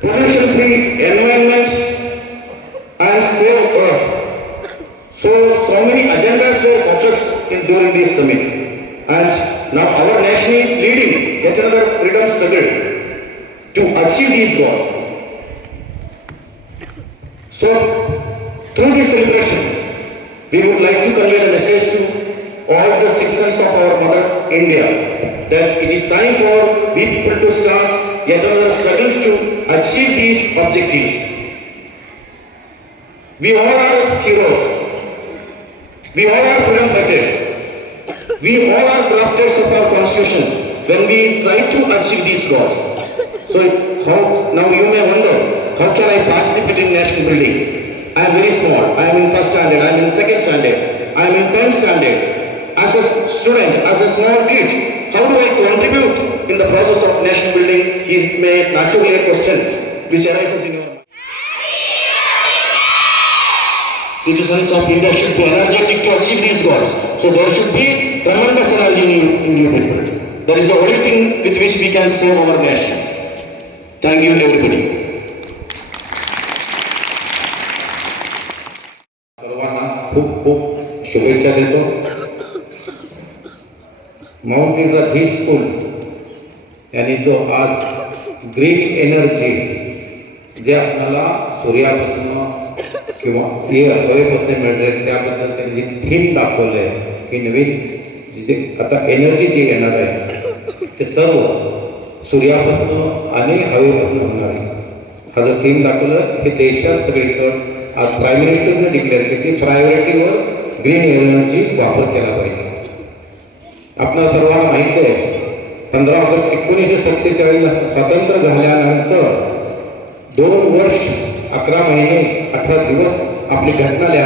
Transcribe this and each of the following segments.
pollution-free environment, and save Earth. So many agendas were focused during this summit. And now our nation is leading yet another freedom struggle to achieve these goals. So, through this celebration, we would like to convey a message to all the citizens of our mother India that it is time for we people to start yet another struggle to achieve these objectives. We all are heroes. We all are freedom fighters. We all are drafters of our constitution when we try to achieve these goals. So now you may wonder, how can I participate in national building? I am very small. I am in first standard. I am in second standard. I am in 10th standard. As a student, as a small kid, how do I contribute in the process of national building is naturally a question which arises in your mind. Citizens of India should be energetic to achieve these goals. So there should be tremendous energy in you people. That is the only thing with which we can save our nation. Thank you everybody. सर्वांना खूप खूप शुभेच्छा देतो. Mount इंद्राजी school यांनी जो आज green energy जे आपल्याला सूर्यापासून किंवा हवेपासून मिळते त्याबद्दल त्यांनी थीम दाखवलं आहे की नवीन जे आता एनर्जी जी येणार आहे ते सर्व सूर्यापासून आणि हवेपासून होणार आहे. हा जर थीम दाखवलं हे देशात सगळीकडे आज प्राईम मिनिस्टरने डिक्लेअर केली की प्रायोरिटीवर ग्रीन एनर्जी वापर केला पाहिजे. आपल्याला सर्वांना माहिती आहे 15 ऑगस्ट 1947 स्वातंत्र्य झाल्यानंतर 2 वर्ष 11 महिने 18 दिवस आपली घटना लिहा.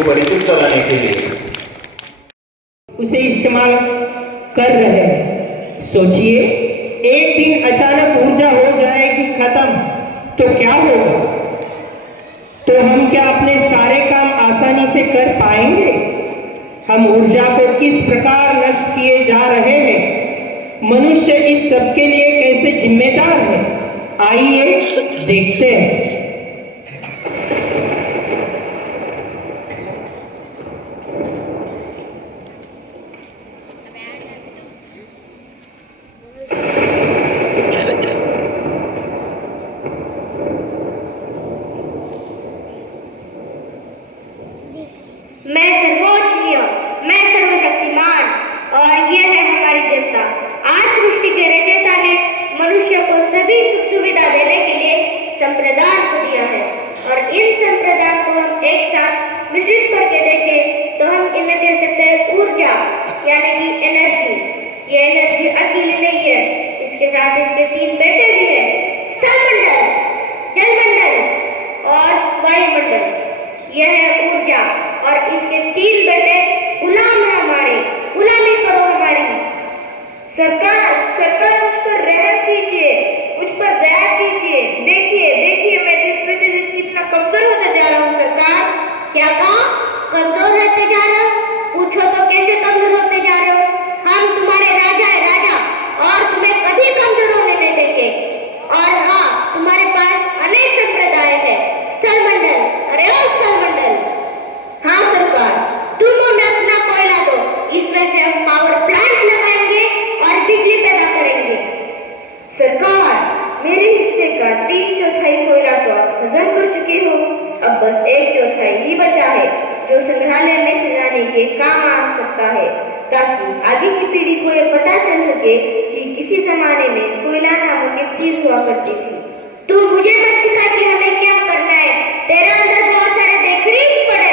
को परिचित कराने के लिए उसे इस्तेमाल कर रहे हैं। सोचिए, एक दिन अचानक ऊर्जा हो जाएगी खत्म तो क्या होगा? तो हम क्या अपने सारे काम आसानी से कर पाएंगे? हम ऊर्जा को किस प्रकार नष्ट किए जा रहे हैं? मनुष्य इस सब के लिए कैसे जिम्मेदार है? आइए देखते हैं। मैं सर्वोच्च, मैं सर्वशक्तिमान और यह है हमारी जनता। आज सृष्टि के रचयिता ने मनुष्य को सभी सुख सुविधा देने के लिए संप्रदान को दिया है और इन संप्रदान को हम एक साथ मिश्रित करके देखें तो हम इन्हें दे सकते हैं ऊर्जा, यानी कि एनर्जी। ये एनर्जी अकेली नहीं है, इसके साथ इसके 3 बेटे भी है, स्थलमंडल, जलमंडल और वायुमंडल। यह है ऊर्जा और इसके 3 बेटे गुलाम है हमारे, गुलामी करो हमारी। सरकार उस पर रहम कीजिए, उस पर दया कीजिए। देखिए मैं दिन प्रतिदिन कितना कमजोर होता जा रहा हूँ सरकार। क्या कहा? कमजोर होते जा रहे हो? पूछो तो कैसे कमजोर होते जा रहे हो? हम तुम्हारे राजा है, राजा, और तुम्हें कभी कमजोर होने नहीं देंगे। और हाँ, तुम्हारे पास अनेक संप्रदाय है, स्थलमंडल, अरे ओ स्थलमंडल। हाँ सरकार, तुम हमें अपना कोयला दो, इसमें से हम पावर प्लांट लगाएंगे और बिजली पैदा करेंगे। सरकार, मेरे हिस्से का 3/4 कोयला तो आप खत्म कर चुके हो, अब बस 1/4 ही बचा है जो संग्रहालय में सजाने के काम आ सकता है, ताकि आगे की पीढ़ी को यह पता चल सके कि किसी जमाने में कोयला नामक एक चीज हुआ करती थी। तू मुझे मत सिखा कि हमें क्या करना है। तेरे अंदर बहुत सारे देखरीज पड़े,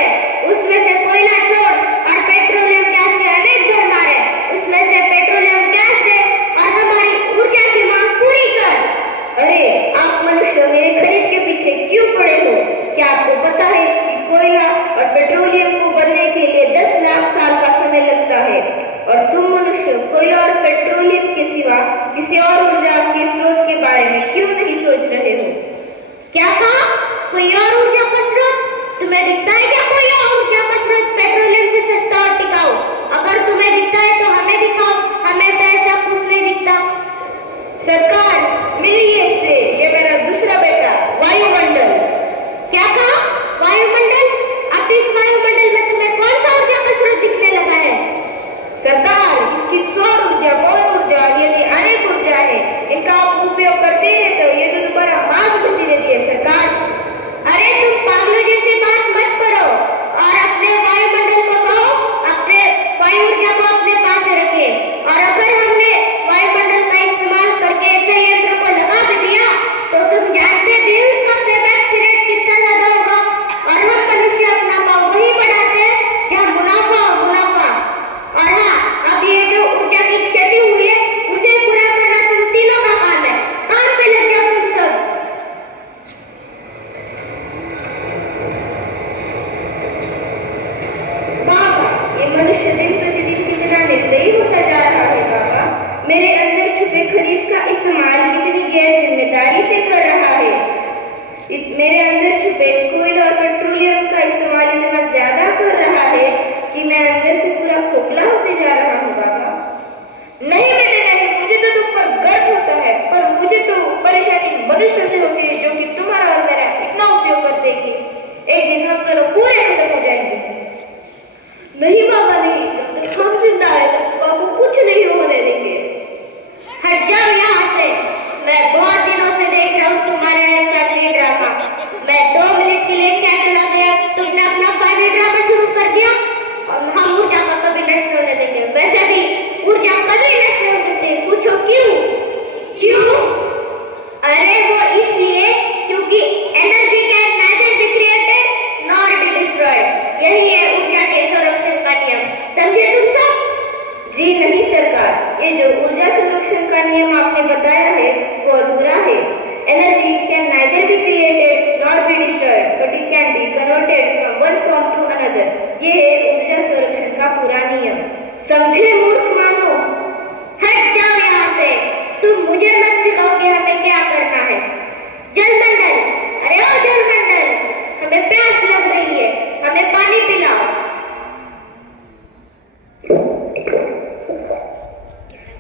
उसमें से कोयला छोड़ और पेट्रोलियम गैस के अनेक घर मारे, उसमें से पेट्रोलियम गैस दे और हमारी ऊर्जा की मांग पूरी कर। अरे आप मनुष्य मेरे खरीद के पीछे क्यों पड़े हो? क्या आपको पता है कि कोयला और पेट्रोलियम को बनने के लिए 10 लाख साल का समय लगता है और तुम मनुष्य कोयला और पेट्रोलियम के सिवा किसी और ऊर्जा के स्रोत के बारे में क्यों नहीं सोच रहे हो? क्या कहा? कोई और ऊर्जा का स्रोत? तुम्हें दिखता है क्या कोई और ऊर्जा का स्रोत पेट्रोलियम से सस्ता और टिकाऊ? अगर तुम्हें दिखता है तो हमें दिखाओ, हमें तो ऐसा कुछ नहीं दिखता। सरकार, मिलिए इससे, ये मेरा दूसरा बेटा वायुमंडल। क्या कहा? वायुमंडल? अब इस वायुमंडल में तुम्हें कौन सा ऊर्जा का स्रोत दिखने लगा है? सरकार, इसकी सौर ऊर्जा, पवन ऊर्जा, यानी अनेक ऊर्जा है। इनका आप उपयोग करते हैं तो ये तो दोबारा मांग बची रहती है सरकार। अरे तुम पागलों जैसी बात मत करो और अपने वायुमंडल को कहो अपने वायु ऊर्जा को अपने पास रखे। और अगर हमने वायुमंडल का इस्तेमाल करके ऐसे यंत्र को लगा भी दिया तो तुम जानते भी हो उसका पेबैक पीरियड कितना ज्यादा होगा। और हम मनुष्य अपना भाव वही बढ़ाते हैं जहाँ मुनाफा और मुनाफा। और हाँ, अब ये जो ऊर्जा की क्षति हुई है उसे पूरा करना तुम तीनों का काम है। काम पे लग जाओ तुम सब। बाबा, ये मनुष्य दिन प्रतिदिन कितना निर्दयी होता जा रहा है बाबा। मेरे अंदर छुपे खनिज का इस्तेमाल कितनी गैर जिम्मेदारी से कर रहा है। मेरे अंदर छुपे कोयला और पेट्रोलियम का इस्तेमाल इतना ज्यादा कर रहा है कि मैं अंदर से पूरा खोखला होते जा रहा हूँ बाबा। नहीं बेटे नहीं, मुझे तो तुम पर गर्व होता है, पर मुझे तो परेशानी मनुष्य से होती है जो कि तुम्हारा और मेरा इतना उपयोग करते हैं कि एक दिन हम दोनों पूरे खत्म हो जाएंगे। नहीं बाबा नहीं, जब तक हम जिंदा है बाबू कुछ नहीं होने देंगे। हट जाओ यहाँ से, मैं बहुत दिनों से देख रहा हूँ तुम्हारे फैमिली ड्रामा। मैं 2 मिनट के लिए क्या चला गया, तुमने अपना फैमिली ड्रामा शुरू कर दिया और हम ऊर्जा का कभी नष्ट होने देंगे। वैसे भी ऊर्जा कभी नष्ट नहीं होती, पूछो क्यों? क्यों? अरे वो इसलिए क्योंकि energy can neither be created nor be destroyed। यही है ऊर्जा के संरक्षण का नियम, समझे तुम सब? जी नहीं सरकार, ये जो ऊर्जा संरक्षण का नियम आपने बताया है वो अधूरा है। Energy can neither be created nor be destroyed, but it can be converted from one form to another। ये है ऊर्जा संरक्षण का पूरा नियम। समझे मूर्ख मानो? हट जाओ यहाँ से। तुम मुझे मत सिखाओ कि हमें क्या करना है। जलमंडल, अरे ओ जलमंडल, हमें प्यास लग रही है, हमें पानी पिलाओ।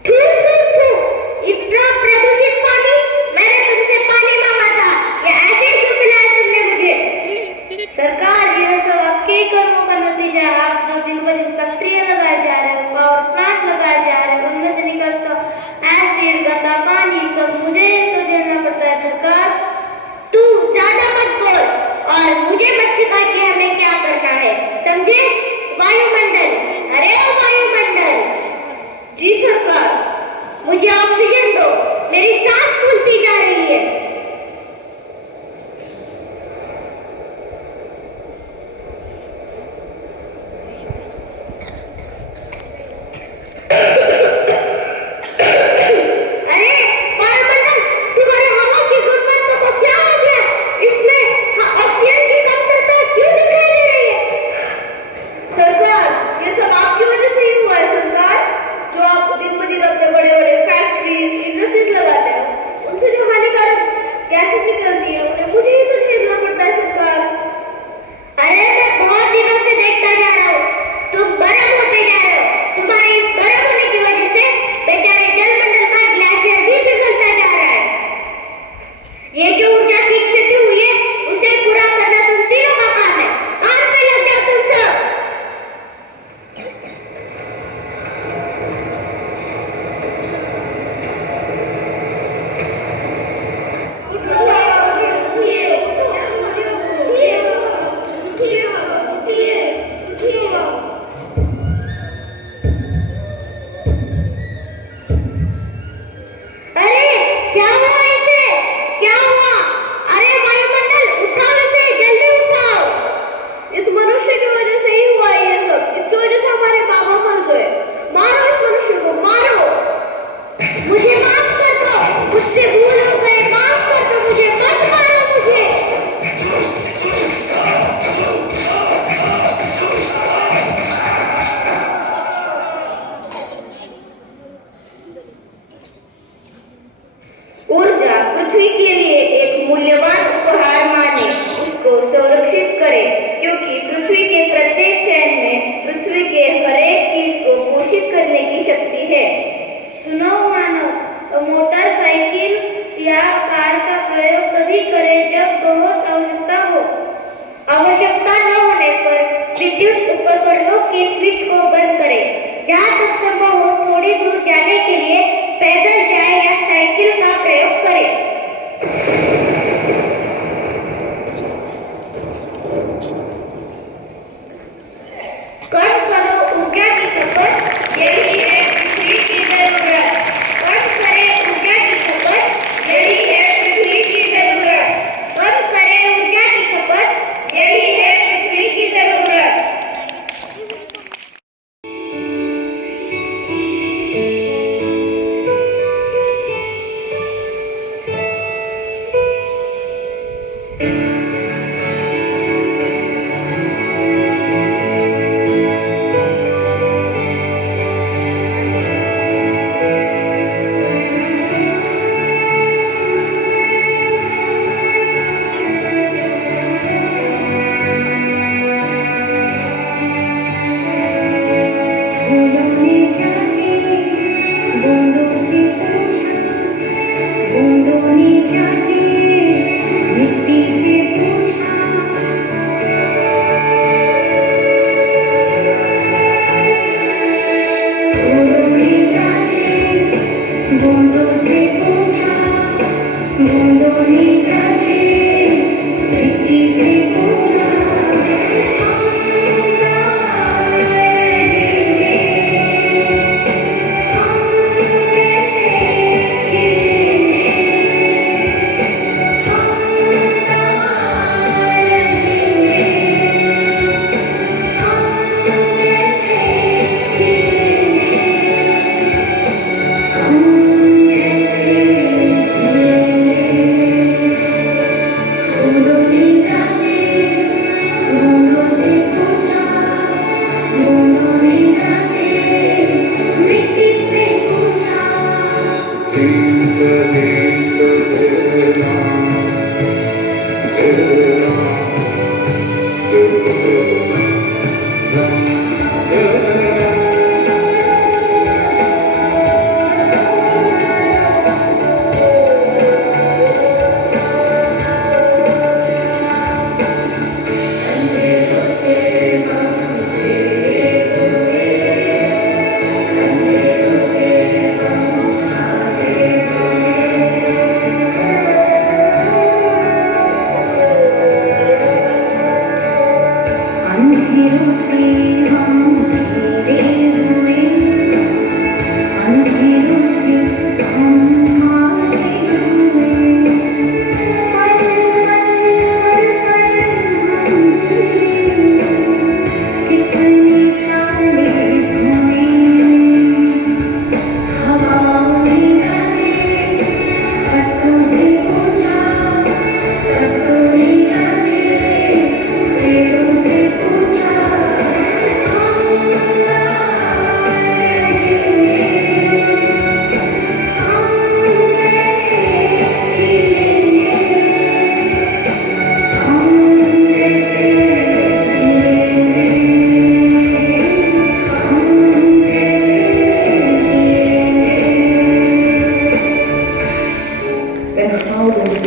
थू थू थू, इतना प्रदूषित पानी। मैंने तुमसे पानी मांगा था, या ऐसे क्यों पिलाया तुमने मुझे? सरकार, यह सब आपके कर्मों का नतीजा है। आप जो दिन ब दिन फैक्ट्रियां लगाए जा रहे हो, पावर प्लांट लगाए जा रहे हो, उनमें से निकलता एसिड, गंदा पानी, सब मुझे तो झेलना पड़ता है। सरकार, तू ज्यादा मत बोल और मुझे मत सिखा कि हमें क्या करना है, समझे? वायुमंडल, अरे ओ वायुमंडल। जी सरकार, मुझे ऑक्सीजन दो, मेरी सांस फूलती जा रही है। अरे वायुमंडल, तुम्हारे हवा की गुणवत्ता को क्या हो गया? इसमें ऑक्सीजन की कमतरता क्यों दिखाई दे रही है? सरकार, ये सब आपकी वजह से ही हुआ है। सरकार, जो आप दिन ब दिन अपने बड़े बड़े फैक्ट्रीज, इंडस्ट्रीज लगाते हो, उनसे जो हानिकारक गैसेस निकलती है, उन्हें मुझे ही तो झेलना पड़ता है। सरकार, अरे मैं बहुत दिनों से देखता जा रहा हूँ, तुम गर्म होते जा रहे हो। तुम्हारे इस गर्म होने की वजह से बेचारे जलमंडल का ग्लेशियर भी पिघलता जा रहा है। ये जो ऊर्जा की क्षति हुई है, उसे पूरा करना तुम तीनों का काम है। काम पे लग जाओ तुम सब। अरे क्या हुआ इसे? क्या हुआ? अरे वायुमंडल, उठाओ इसे, जल्दी उठाओ। इस मनुष्य की वजह से ही हुआ है ये सब। इसकी वजह से हमारे बाबा मर गए। मारो इस मनुष्य को, मारो। मुझे माफ कर दो, मुझसे भूल हो गए, माफ कर दो मुझे, मत मारो मुझे। ऊर्जा पृथ्वी के लिए एक मूल्यवान उपहार माने, उसको संरक्षित करें, क्योंकि पृथ्वी के प्रत्येक चैन में पृथ्वी के हर एक चीज को पोषित करने की शक्ति है। सुनो मानव, मोटरसाइकिल या कार का प्रयोग तभी करें जब बहुत आवश्यकता हो। आवश्यकता न होने पर विद्युत उपकरणों के स्विच को बंद करें। जहाँ तक संभव हो थोड़ी दूर जाने के लिए पैदल जाए या साइकिल का प्रयोग करें। कम करो ऊर्जा की खपत, यही है पृथ्वी की जरूरत। कम करें ऊर्जा की खपत, यही है पृथ्वी की जरूरत। कम करें ऊर्जा की खपत, यही है पृथ्वी की जरूरत।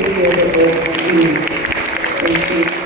security of the earth's being. Thank you.